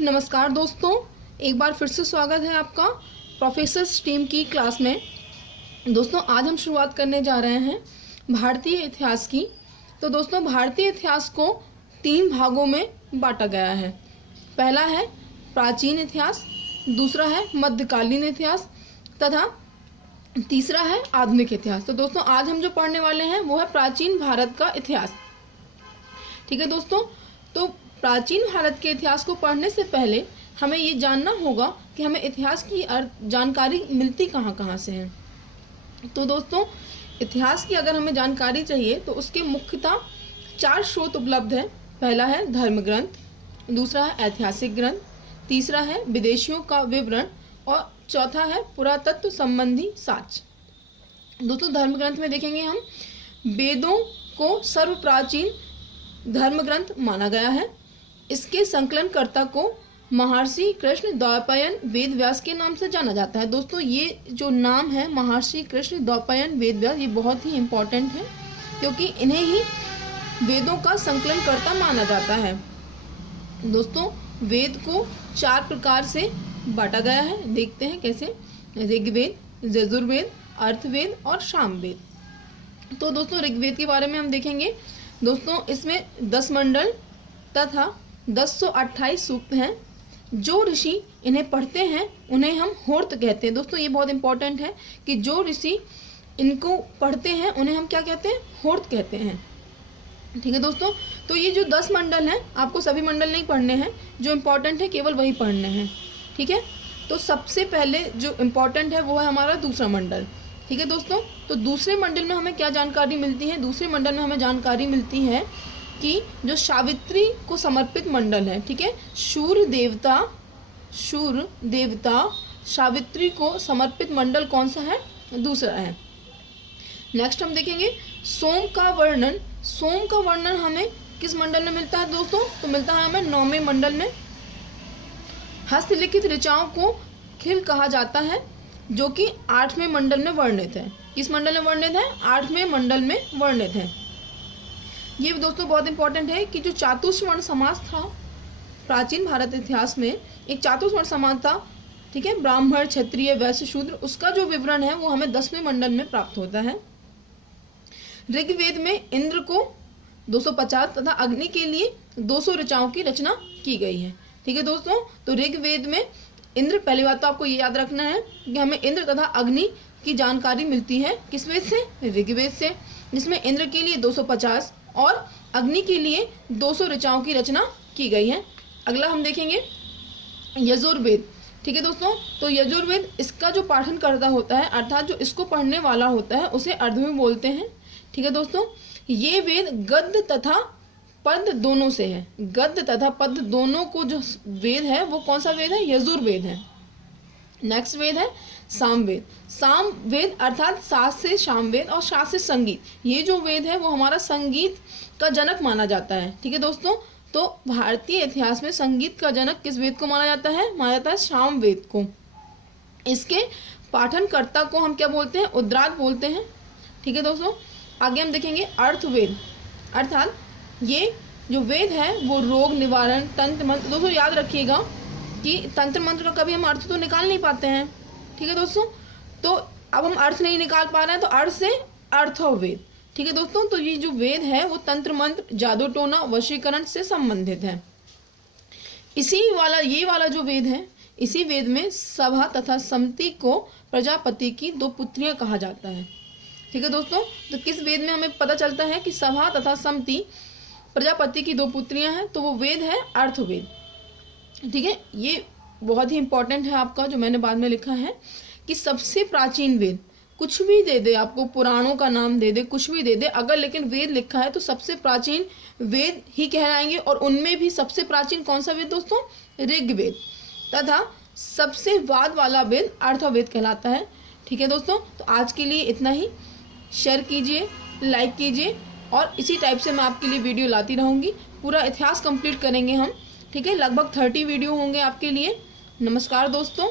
नमस्कार दोस्तों, एक बार फिर से स्वागत है आपका प्रोफेसर स्ट्रीम की क्लास में। दोस्तों आज हम शुरुआत करने जा रहे हैं भारतीय इतिहास की। तो दोस्तों भारतीय इतिहास को 3 भागों में बांटा गया है। पहला है प्राचीन इतिहास, दूसरा है मध्यकालीन इतिहास तथा तीसरा है आधुनिक इतिहास। तो दोस्तों आज हम जो पढ़ने वाले हैं वो है प्राचीन भारत का इतिहास। ठीक है दोस्तों, तो प्राचीन भारत के इतिहास को पढ़ने से पहले हमें ये जानना होगा कि हमें इतिहास की जानकारी मिलती कहाँ से है। तो दोस्तों इतिहास की अगर हमें जानकारी चाहिए तो उसके मुख्यतः 4 स्रोत उपलब्ध है। पहला है धर्म ग्रंथ, दूसरा है ऐतिहासिक ग्रंथ, तीसरा है विदेशियों का विवरण और चौथा है पुरातत्व संबंधी साक्ष्य। दोस्तों धर्म ग्रंथ में देखेंगे हम वेदों को सर्वप्राचीन धर्म ग्रंथ माना गया है। इसके संकलनकर्ता को महर्षि कृष्ण द्वैपायन वेद व्यास के नाम से जाना जाता है। दोस्तों ये जो नाम है महर्षि कृष्ण द्वैपायन वेद व्यास, ये बहुत ही इम्पोर्टेंट है क्योंकि इन्हें ही वेदों का संकलनकर्ता माना जाता है। दोस्तों वेद को 4 प्रकार से बांटा गया है, देखते हैं कैसे। ऋग्वेद, यजुर्वेद, अर्थवेद और सामवेद। तो दोस्तों ऋग्वेद के बारे में हम देखेंगे। दोस्तों इसमें 10 मंडल तथा 1028 सूक्त हैं। जो ऋषि इन्हें पढ़ते हैं उन्हें हम होर्त कहते हैं। दोस्तों ये बहुत इंपॉर्टेंट है कि जो ऋषि इनको पढ़ते हैं उन्हें हम क्या कहते हैं, होर्त कहते हैं। ठीक है दोस्तों, तो ये जो 10 मंडल हैं आपको सभी मंडल नहीं पढ़ने हैं, जो इम्पोर्टेंट है केवल वही पढ़ने हैं। ठीक है, तो सबसे पहले जो इम्पोर्टेंट है वो है हमारा दूसरा मंडल। ठीक है दोस्तों, तो दूसरे मंडल में हमें क्या जानकारी मिलती है। दूसरे मंडल में हमें जानकारी मिलती है कि जो सावित्री को समर्पित मंडल है। ठीक है, शूर देवता सावित्री को समर्पित मंडल कौन सा है, दूसरा है। नेक्स्ट हम देखेंगे सोम का वर्णन। सोम का वर्णन हमें किस मंडल में मिलता है दोस्तों, तो मिलता है हमें 9वें मंडल में। हस्तलिखित ऋचाओं को खिल कहा जाता है जो कि 8वें मंडल में वर्णित है। किस मंडल में वर्णित है, 8वें मंडल में वर्णित है। ये दोस्तों बहुत इंपॉर्टेंट है कि जो चातुर्वर्ण समाज था प्राचीन भारत इतिहास में, एक चातुर्वर्ण समाज था। ठीक है, ब्राह्मण, क्षत्रिय, वैश्य, शूद्र, उसका जो विवरण है वो हमें 10वें मंडल में प्राप्त होता है। ऋग्वेद में इंद्र को 250 तथा अग्नि के लिए 200 ऋचाओं की रचना की गई है। ठीक है दोस्तों, तो ऋग्वेद में इंद्र, पहली बात तो आपको ये याद रखना है कि हमें इंद्र तथा अग्नि की जानकारी मिलती है किस वेद से, ऋग्वेद से, जिसमें इंद्र के लिए 250 और अग्नि के लिए 200 ऋचाओं की रचना की गई है। अगला हम देखेंगे यजुर्वेद। ठीक है दोस्तों, तो यजुर्वेद इसका जो पाठन करता होता है अर्थात जो इसको पढ़ने वाला होता है उसे अर्धवेद बोलते हैं। ठीक है दोस्तों, ये वेद गद्य तथा पद दोनों से है। गद्य तथा पद दोनों को जो वेद है वो कौन सा वेद है, यजुर्वेद है। नेक्स्ट वेद है सामवेद। सामवेद अर्थात सात से सामवेद और सात से संगीत। ये जो वेद है वो हमारा संगीत का जनक माना जाता है। ठीक है दोस्तों, तो भारतीय इतिहास में संगीत का जनक किस वेद को माना जाता है, माना जाता है सामवेद को। इसके पाठनकर्ता को हम क्या बोलते हैं, उद्रात बोलते हैं। ठीक है दोस्तों, आगे हम देखेंगे अर्थवेद। अर्थात ये जो वेद है वो रोग निवारण, तंत्र मंत्र। दोस्तों याद रखिएगा कि तंत्र मंत्र का कभी हम अर्थ तो निकाल नहीं पाते हैं। ठीक है दोस्तों, तो अब हम अर्थ नहीं निकाल पा रहे हैं तो अर्थ से अर्थवेद। ठीक है दोस्तों, तो ये जो वेद है वो तंत्र मंत्र, जादू टोना, वशीकरण से संबंधित है। ये वाला जो वेद है, इसी वेद में सभा तथा सम्मति को प्रजापति की 2 पुत्रियां कहा जाता है। ठीक है दोस्तों, तो किस वेद में हमें पता चलता है कि सभा तथा सम्मति प्रजापति की 2 पुत्रियां हैं, तो वो वेद है अर्थवेद। ठीक है, ये बहुत ही इंपॉर्टेंट है आपका, जो मैंने बाद में लिखा है कि सबसे प्राचीन वेद, कुछ भी दे दे आपको, पुराणों का नाम दे दे, कुछ भी दे दे, अगर लेकिन वेद लिखा है तो सबसे प्राचीन वेद ही कहलाएंगे। और उनमें भी सबसे प्राचीन कौन सा वेद दोस्तों, ऋग्वेद। तथा सबसे बाद वाला वेद अर्थवेद कहलाता है। ठीक है दोस्तों, तो आज के लिए इतना ही। शेयर कीजिए, लाइक कीजिए और इसी टाइप से मैं आपके लिए वीडियो लाती रहूँगी। पूरा इतिहास कंप्लीट करेंगे हम। ठीक है, लगभग 30 वीडियो होंगे आपके लिए। नमस्कार दोस्तों।